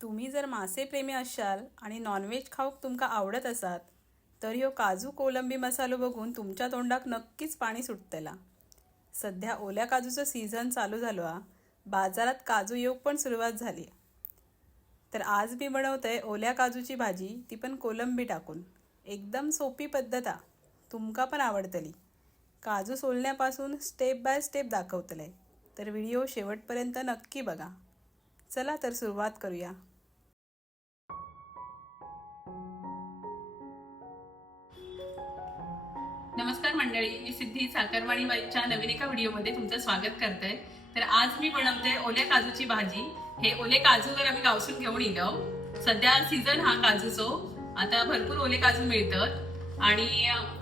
तुम्ही जर मासे प्रेमी असाल आणि नॉनव्हेज खाऊक तुमका आवडत असात तर ह्यो काजू कोलंबी मसालो बघून तुमच्या तोंडाक नक्कीच पाणी सुटतला। सध्या ओल्या काजूचं सीझन चालू झालो हा, बाजारात काजू येऊक पण सुरुवात झाली। तर आज मी बनवतंय ओल्या काजूची भाजी, ती पण कोलंबी टाकून। एकदम सोपी पद्धत हा, तुमका पण आवडतली। काजू सोलण्यापासून स्टेप बाय स्टेप दाखवतलंय, तर व्हिडिओ शेवटपर्यंत नक्की बघा। चला तर सुरुवात करूया। नमस्कार मंडळी, मी सिद्धी साखरवाणी बाईच्या नवीन एका व्हिडिओमध्ये तुमचं स्वागत करते। तर आज मी बनवते ओल्या काजूची भाजी। हे ओले काजू जर आम्ही गावसून घेऊन येलो, सध्या सीझन हा काजूचो, आता भरपूर ओले काजू मिळतात आणि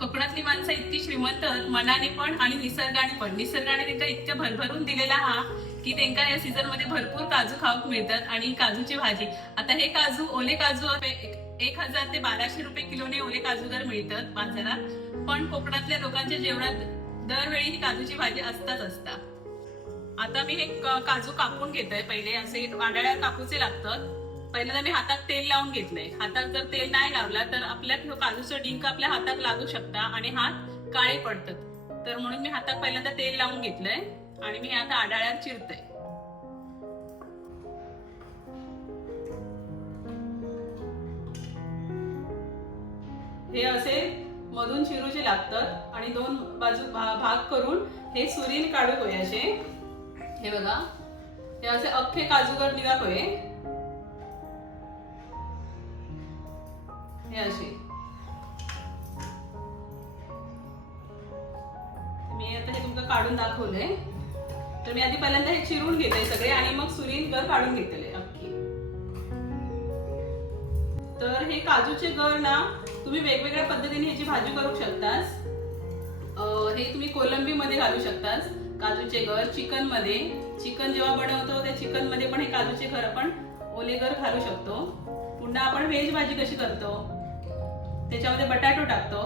कोकणातली माणसं इतकी श्रीमंत मनाने पण आणि निसर्गाने त्यांना इतकं भरभरून दिलेला हा की त्यांना या सीझन मध्ये भरपूर काजू खाऊक मिळतात। आणि काजूची भाजी, आता हे काजू ओले काजू 1000 ते 1200 रुपये किलोने ओले काजू दर मिळतात बाजारात, पण कोकणातल्या लोकांच्या जेवणात दरवेळी ही काजूची भाजी असता। आता मी हे काजू कापून घेतोय। पहिले असे वाडाळ्या कापूचे लागतात। पहिल्यांदा मी हातात तेल लावून घेतलंय। हातात जर तेल नाही लावला तर आपल्या काजूचा डिंक आपल्या हातात लागू शकता आणि हात काळे पडतात। तर म्हणून मी हातात पहिल्यांदा तेल लावून घेतलंय आणि मी आता आडाळ्यात चिरतोय। हे असे मधून चिरूचे लागतात आणि दोन बाजू भाग करून हे सुरीने काढू होय असे। हे बघा, हे असे अख्खे काजूगर निघा होय, हे असे। मी आता हे तुमका काढून दाखवलंय। तर मी आधी पहिल्यांदा हे चिरून घेतले सगळे आणि मग सुरीने गर काढून घेतले अख्खी। तर हे काजूचे गर ना तुम्ही वेगवेगळ्या पद्धतीने ह्याची भाजी करू शकतास। हे तुम्ही कोलंबी मध्ये घालू शकतास काजूचे गर, चिकन जेव्हा बनवतो त्या चिकन मध्ये पण हे काजूचे गर आपण ओले गर घालू शकतो। पुन्हा आपण व्हेज भाजी कशी करतो त्याच्यामध्ये बटाटो टाकतो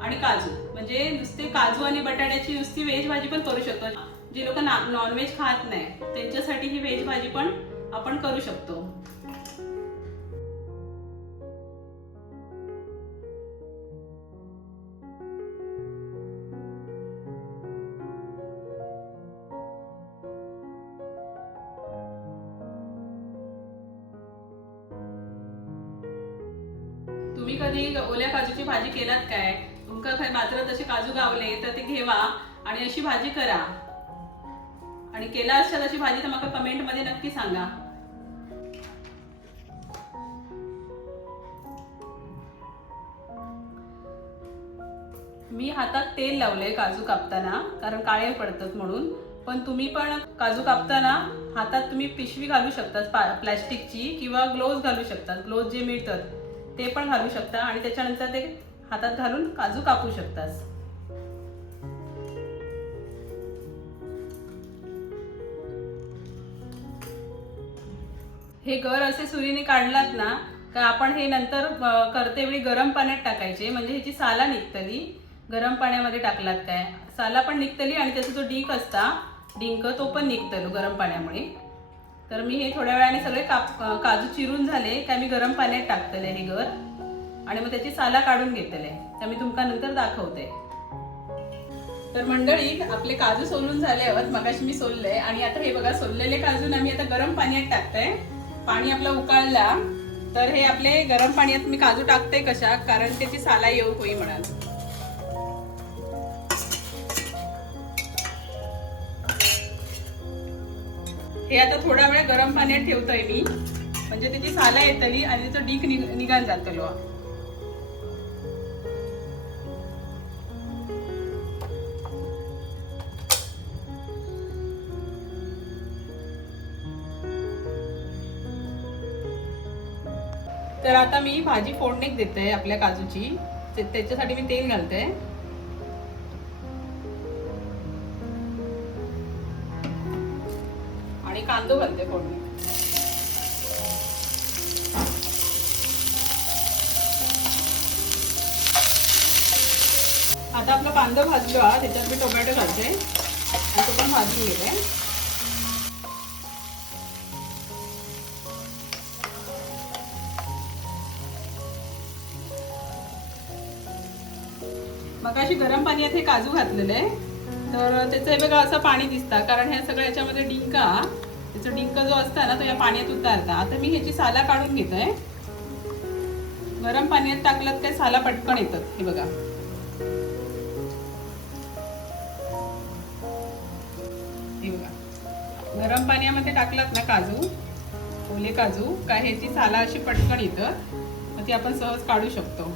आणि काजू, म्हणजे नुसते काजू आणि बटाट्याची नुसती व्हेज भाजी पण करू शकतो। जे लोक नॉनव्हेज खात नाही त्यांच्यासाठी ही व्हेज भाजी पण आपण करू शकतो। तुम्ही कधी ओल्या काजूची भाजी केलात काय? तुमका काय बाजारात असे काजू गावले तर ते घेवा आणि अशी भाजी करा। आणि केला असाल अशी भाजी तर मला कमेंट मध्ये नक्की सांगा। मी हातात तेल लावले काजू कापताना, कारण काळे पडतात म्हणून। पण तुम्ही पण काजू कापताना हातात तुम्ही पिशवी घालू शकता प्लास्टिकची, किंवा ग्लोव्ज घालू शकता। ग्लोव्ज जे मिळतात ते पण घालू शकता आणि त्याच्यानंतर ते हातात घालून काजू कापू शकतास। हे गर असे सुरीने काढलात ना तर आपण हे नंतर करते वेळी गरम पाण्यात टाकायचे, म्हणजे ह्याची साला निघतली। गरम पाण्यामध्ये टाकलात काय साला पण निघतली आणि त्याचा जो डिंक तो पण निघतलो गरम पाण्यामुळे। तर मी हे थोड्या वेळाने सगळे काजू चिरून झाले काय मी गरम पाण्यात टाकतले हे गर आणि मग त्याची साला काढून घेतले। तर मी तुमका नंतर दाखवते। तर मंडळी, आपले काजू सोलून झाले आहेत, मगाशी मी सोलले आणि आता हे बघा सोललेले काजू मी आता गरम पाण्यात टाकते। पाणी आपलं उकळला तर हे आपले गरम पाण्यात मी काजू टाकते कशा, कारण त्याची साला येऊ होई म्हणून। हे आता थोडा वेळ गरम पाण्यात ठेवतोय मी, म्हणजे त्याची साला येतली आणि त्याचं डिंक निघान जातलो। तर आता मी भाजी फोडणीक देते आपल्या काजूची, त्याच्यासाठी मी तेल घालते आणि कांदो घालते फोडणी। आता आपला कांदा भाजलो हा, त्याच्यात मी टोमॅटो घालते आणि तो पण भाजून घेते। मग अशी गरम पाण्यात हे काजू घातलेले आहे, तर त्याचं हे बघा असं पाणी दिसतं, कारण हे सगळं याच्यामध्ये त्याचा डिंक जो असता ना तो या पाण्यात उतारता. आता मी ह्याची साला काढून घेतोय. गरम पाण्यात टाकलं काय साला पटकन येतात. हे बघा, हे बघा, गरम पाण्यामध्ये टाकलात ना काजू, ओले काजू, काय ह्याची साला अशी पटकन येतं, मग ती आपण सहज काढू शकतो.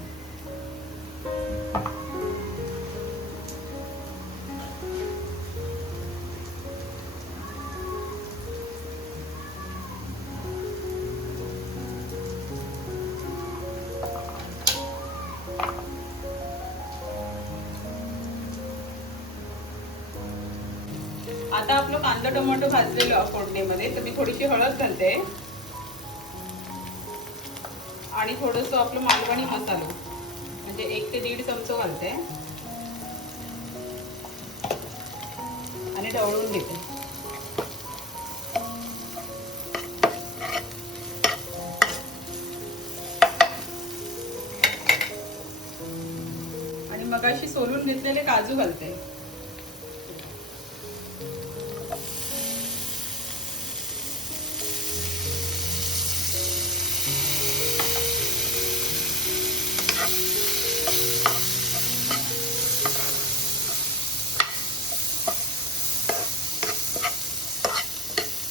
आता आपलं कांदा टोमॅटो भाजलेलो फोडणीमध्ये, तर मी थोडीशी हळद घालते आणि थोडस आपलं मालवणी मसालो म्हणजे 1 ते 1.5 चमचा घालते आणि ढवळून घेते. आणि मगाशी सोलून घेतलेले काजू घालते.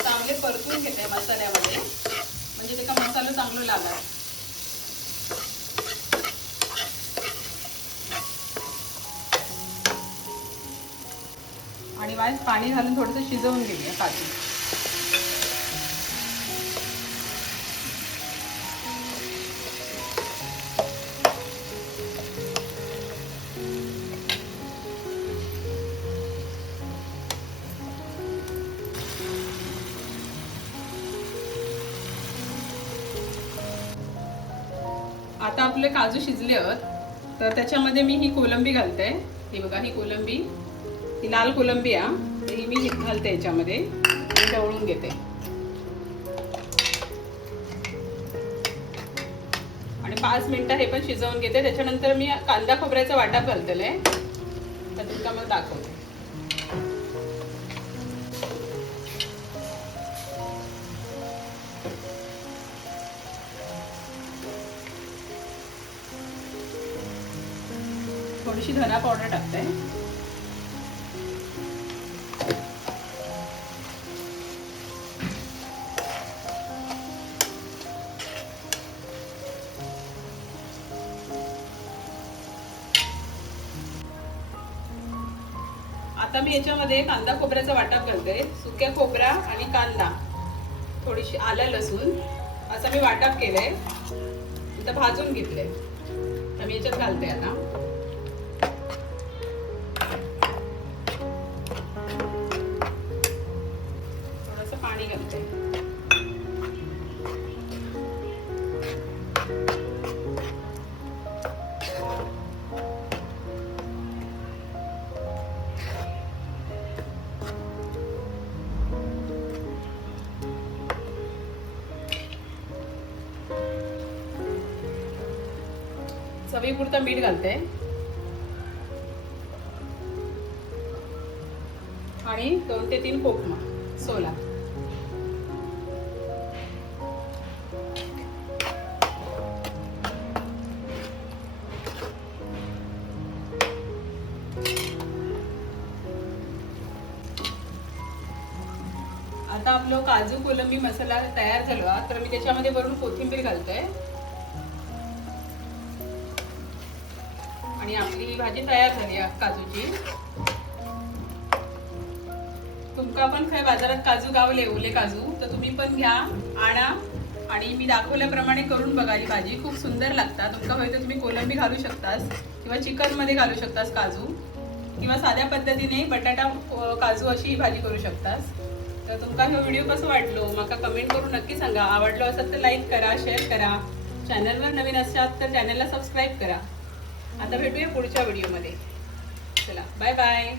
चांगले परतून घेते मसाल्यामध्ये, म्हणजे त्याचा मसाला चांगला लागला. आणि वाईस पाणी घालून थोडंसं शिजवून घेऊया काजू. आता आपले काजू शिजले आहेत, तर त्याच्यामध्ये मी ही कोलंबी घालते. ही बघा, ही कोलंबी, ही लाल कोलंबी आहे, ही मी घालते याच्यामध्ये, ढवळून घेते. आणि 5 मिनिटं हे पण शिजवून घेते. त्याच्यानंतर मी कांदा खोबऱ्याचा वाटप घालतेले, तर तुमका मग दाखवते. थोडीशी धना पावडर टाकते. आता मी याच्यामध्ये कांदा खोबऱ्याचा वाटप घालते. सुक्या खोबरा आणि कांदा, थोडीशी आलं लसूण असं मी वाटप केलंय, आता भाजून घेतले. तर मी याच्यात घालते. आता थोडंसं पाणी घालते. चवीपुरतं मीठ घालते आणि 2 ते 3 कोकमा सोला. आता आपलं काजू कोलंबी मसाला तयार झाला, तर मी त्याच्यामध्ये वरून कोथिंबीर घालते आणि आपली ही भाजी तयार झाली आहे काजूची. तुमका पण काय बाजारात काजू गावले, ओले काजू, तर तुम्ही पण घ्या, आणा आणि मी दाखवल्याप्रमाणे करून बघा. ही भाजी खूप सुंदर लागतात. तुमका हवे तर तुम्ही कोलंबी घालू शकतास किंवा चिकन मध्ये घालू शकतास काजू, किंवा साध्या पद्धतीने बटाटा काजू अशी ही भाजी करू शकतास. तर तुमका हा व्हिडिओ कसं वाटलो माका कमेंट करून नक्की सांगा. आवडलो असेल तर लाईक करा, शेअर करा. चॅनलवर नवीन असाल तर चॅनलला सबस्क्राईब करा. आता भेटूया पुढच्या व्हिडिओमध्ये. चला, बाय बाय.